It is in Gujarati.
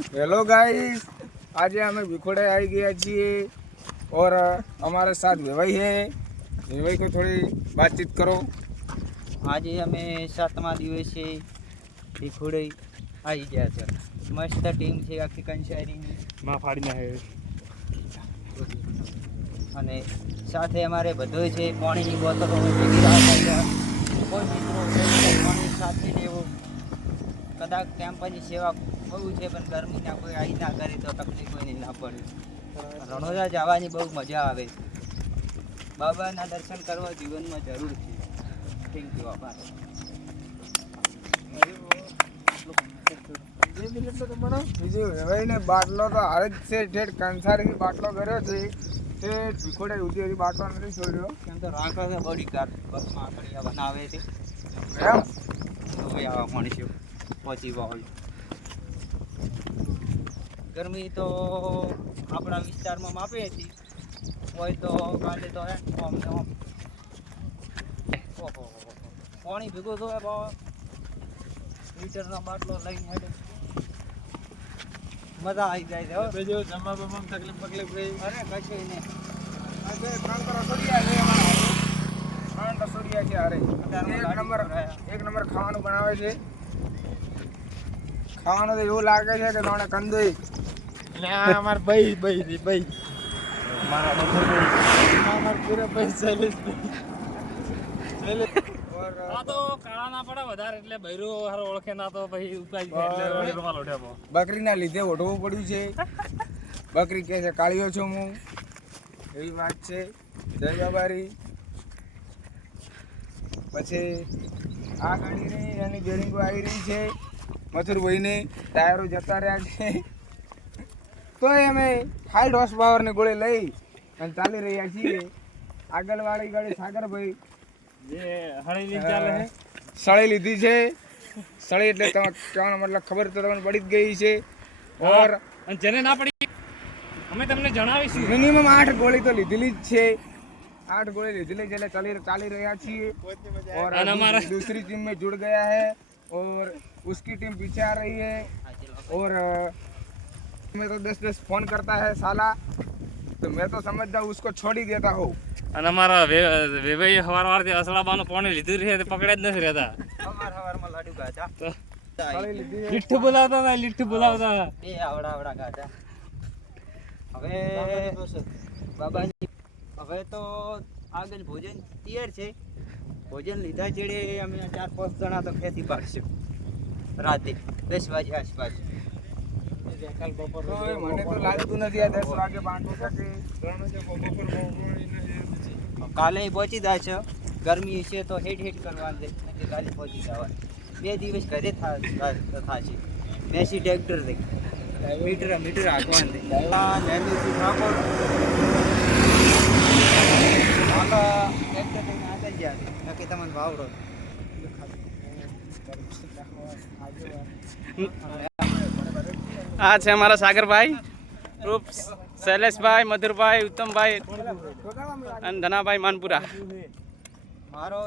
હેલો ગાઈસ આજે અમે ભીખોડે આવી ગયા છીએ ઓર અમારા સાથ વેવાઈ હે. વેવાઈ કો થોડી વાતચીત કરો. આજે અમે સાતમા દિવસે ભીખોડે આવી ગયા છે. મસ્ત ટીમ છે આખી કંસારીની. માં ફાડીને હે. અને સાથે અમારે બધું છે પાણીની બોટલો કોઈ મિત્રો પાણી સાથે લેવું. કદાચ કેમ્પની સેવા બહુ છે પણ ગરમીના કોઈ આવી ના કરે તો તકલીફ કોઈ નહીં ના પડે. રણોજા જવાની બહુ મજા આવે બાબાના દર્શન કરવા જીવનમાં જરૂર છે. થેન્ક યુ બાબા. બીજું વિવઈને બાટલો તો હારે જ છે. ઠેઠ કંસારીથી બાટલો કર્યો છે. તે વિખોડે ઉધી હજી બાટલો નથી છોડ્યો. કેમ તો રાખો છે બોડી ગાર્ડ બસમાં આકડિયા બનાવે છે. એમ? હવે આવા મણસ્યો પહોંચી હોય. ગરમી તો આપણા વિસ્તારમાં માપે હતી હોય તો કાલે તો હે ઓમ ને ઓમ. ઓહો પાણી ભેગું તો લીટરનો બાટલો લઈને હેડે. મજા આવી જાય છે હવે જો જમવા બમવા તકલીફ તકલીફ રહી અરે કશું નહીં. આજે તો રસોડિયા છે અમારા ત્રણ રસોડિયા છે અરે એક નંબર એક નંબર ખાવાનું બનાવે છે. ખાવાનું તો એવું લાગે છે કે તમને કંદોઈ ને આ અમાર ભાઈ ભાઈ રી ભાઈ મારા બધા અમાર પૂરે ભાઈ શૈલેષ કાળા ના લીધે ઓઢવું પડ્યું છે. બકરી કહે છે કાળીઓ છું હું. એવી વાત છે. જય બાબારી. પછી આ ગાડી એની બેરિંગો આવી રહી છે. મથુર મથુરભાઈને ટાયરો જતા રહ્યા છે. તોય અમે હાઈ ડોસ પાવરની ગોળી લઈ અને ચાલી રહ્યા છીએ. આગળવાળી ગાડી સાગરભાઈ જે સળી લીધી છે. સળી એટલે તમે કહેવાનો મતલબ ખબર તો તમને પડી જ ગઈ છે. ઓર જેને ના પડી અમે તમને જણાવીશું. મિનિમમ આઠ ગોળી તો લીધેલી જ છે. આઠ ગોળી લીધેલી છે એટલે ચાલી ચાલી રહ્યા છીએ. ઓર અમારા દૂસરી ટીમ મેં જુડ ગયા હે. और उसकी टीम पीछे आ रही है और अ, मैं तो दस दस फोन करता है साला तो मैं तो समझता हूँ उसको छोड़ ही देता हूँ અને અમારા વે- વેવાઈ હવાર વારથી અસલાબાનું પાણી લીધું રહે તે પકડે જ નથી રહેતા સવાર સવારમાં લાડુ ગાધા તો સળી લીધી છે. લીઠું બોલાવતા હતા લીઠું બોલાવતા હતા બે આવડા આવડા ગાધા હવે બાબાજી હવે તો આગળ ભોજન તૈયાર છે ભોજન લીધા ચેડે અમે ચાર પાંચ જણા તો ખેતી પાડશું રાતે દસ વાગે આસપાસ મને તો લાગતું નથી આ દસ વાગે કાલે પહોંચી જાય છે ગરમી છે તો હેડ હેડ કરવાનું એટલે કાલે પહોંચી જવાનું બે દિવસ ઘરે થશે બેસી ટ્રેક્ટરથી મીટર મીટર છે ઠાકોર આ છે અમારા સાગરભાઈ રૂપ શૈલેષભાઈ મધુરભાઈ ઉત્તમભાઈ અને ધનાભાઈ માનપુરા. મારો